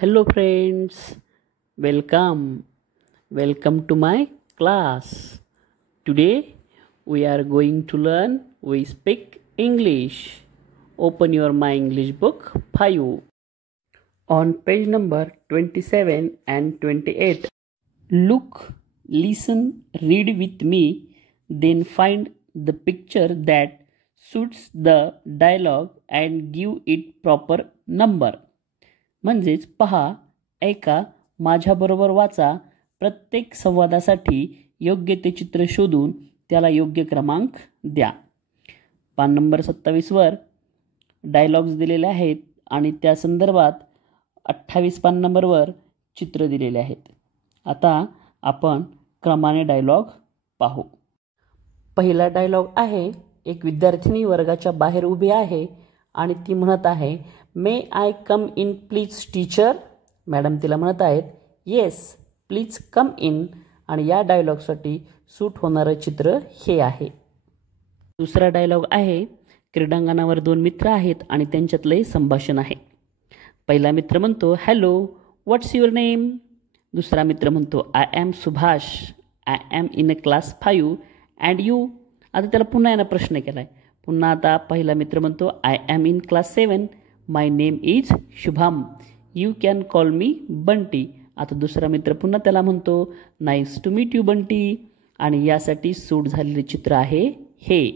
Hello friends, welcome to my class. Today we are going to learn we speak English. Open your my English book 5 on page number 27 and 28. Look, listen, read with me, then find the picture that suits the dialogue and give it proper number. म्हणजेच पहा, ऐका, माझ्याबरोबर वाचा, प्रत्येक संवादासाठी योग्य ते चित्र शोधून त्याला योग्य क्रमांक द्या. पान नंबर 27 वर डायलॉग्स दिलेले आहेत आणि त्या संदर्भात 28 पान नंबरवर चित्र दिलेले आहेत. आता आपण क्रमाने डायलॉग पाहू. पहिला डायलॉग आहे, एक विद्यार्थिनी वर्गाच्या बाहेर उभी आहे आणि ती म्हणत आहे, may I come in please teacher. Madam तिला म्हणत आहेत, येस प्लीज कम इन. आणि या डायलॉगसाठी सूट होणारं चित्र हे आहे. दुसरा डायलॉग आहे, क्रीडांगणावर दोन मित्र आहेत आणि त्यांच्यातले संभाषण आहे. पहिला मित्र म्हणतो, हॅलो व्हॉट्स युअर नेम. दुसरा मित्र म्हणतो, I am Subhash, I am in a class 5 and you. आता त्याला पुन्हा यानं प्रश्न केला आहे. पुन्हा आता पहिला मित्र म्हणतो, I am in class 7, my name is Shubham, you can call me Bunty. आता दुसरा मित्र पुन्हा त्याला म्हणतो, nice to meet you Bunty. आणि यासाठी सूट झालेले चित्र आहे हे.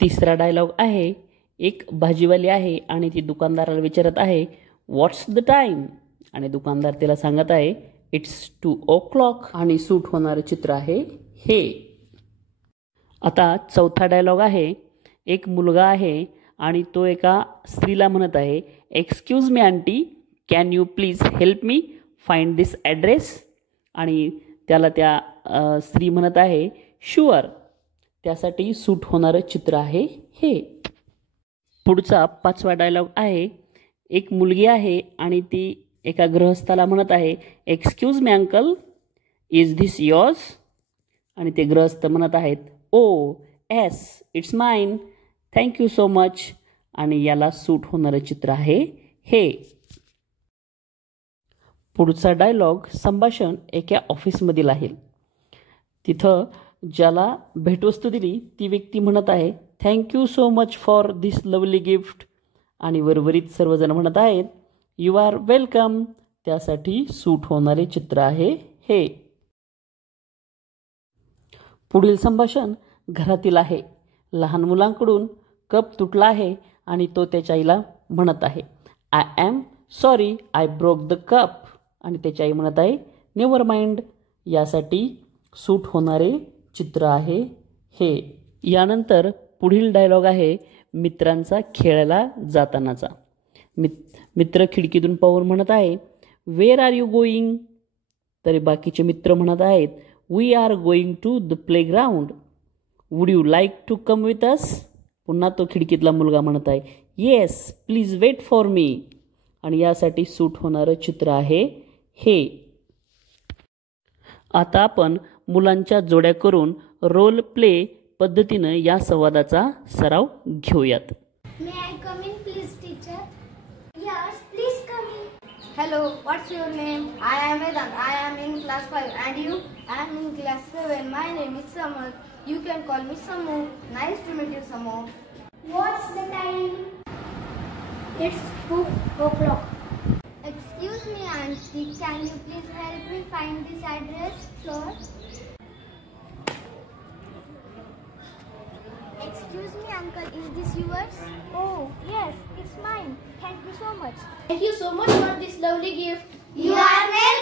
तिसरा डायलॉग आहे, एक भाजीवाली आहे आणि ती दुकानदाराला विचारत आहे, व्हॉट्स द टाईम. आणि दुकानदार तिला सांगत आहे, इट्स 2 o'clock. आणि सूट होणारं चित्र आहे हे. आता चौथा डायलॉग आहे, एक मुलगा आहे आणि तो एका स्त्रीला म्हणत आहे, excuse me aunty, can you please help me find this address. आणि त्याला त्या स्त्री म्हणत आहे, शुअर. त्यासाठी सूट होणारं चित्र आहे हे. पुढचा पाचवा डायलॉग आहे, एक मुलगी आहे आणि ती एका गृहस्थाला म्हणत आहे, excuse me uncle, is this yours. आणि ते गृहस्थ म्हणत आहेत, oh yes it's mine, thank you so much. आणि याला सूट होणारं चित्र आहे हे. पुढचा डायलॉग संभाषण एका ऑफिसमधील आहे. तिथं ज्याला भेटवस्तू दिली ती व्यक्ती म्हणत आहे, thank you so much for this lovely gift. आणि वरवरीत सर्वजण म्हणत आहेत, यू आर वेलकम. त्यासाठी सूट होणारे चित्र आहे हे. पुढील संभाषण घरातील आहे. लहान मुलांकडून कप तुटला आहे आणि तो त्याच्या आईला म्हणत आहे, I am sorry I broke the cup. आणि त्याची आई म्हणत आहे, नेवर माइंड. यासाठी सूट होणारे चित्र आहे हे. यानंतर पुढील डायलॉग आहे, मित्रांचा खेळायला जातानाचा. मित्र खिडकीतून पाहून म्हणत आहे, वेअर आर यू गोईंग. तरी बाकीचे मित्र म्हणत आहेत, we are going to the playground, would you like to come with us. पुन्हा तो खिडकीतला मुलगा म्हणत आहे, yes please wait for me. आणि यासाठी सूट होणारं चित्र आहे हे. आता आपण मुलांच्या जोड्या करून रोल प्ले पद्धतीनं या संवादाचा सराव घेऊयात. May I come in please teacher? Yes, please come in. Hello, what's your name? I am Vedant. I am in class 5 and you? I am in class 7. My name is Samar. You can call me Samu. Nice to meet you, Samu. What's the time? It's 2 o'clock. Excuse me, auntie. Can you please help me find this address? Sure. Excuse me, uncle. Is this yours? Oh, yes, it's mine. Thank you so much. Thank you so much for this lovely gift. You are welcome.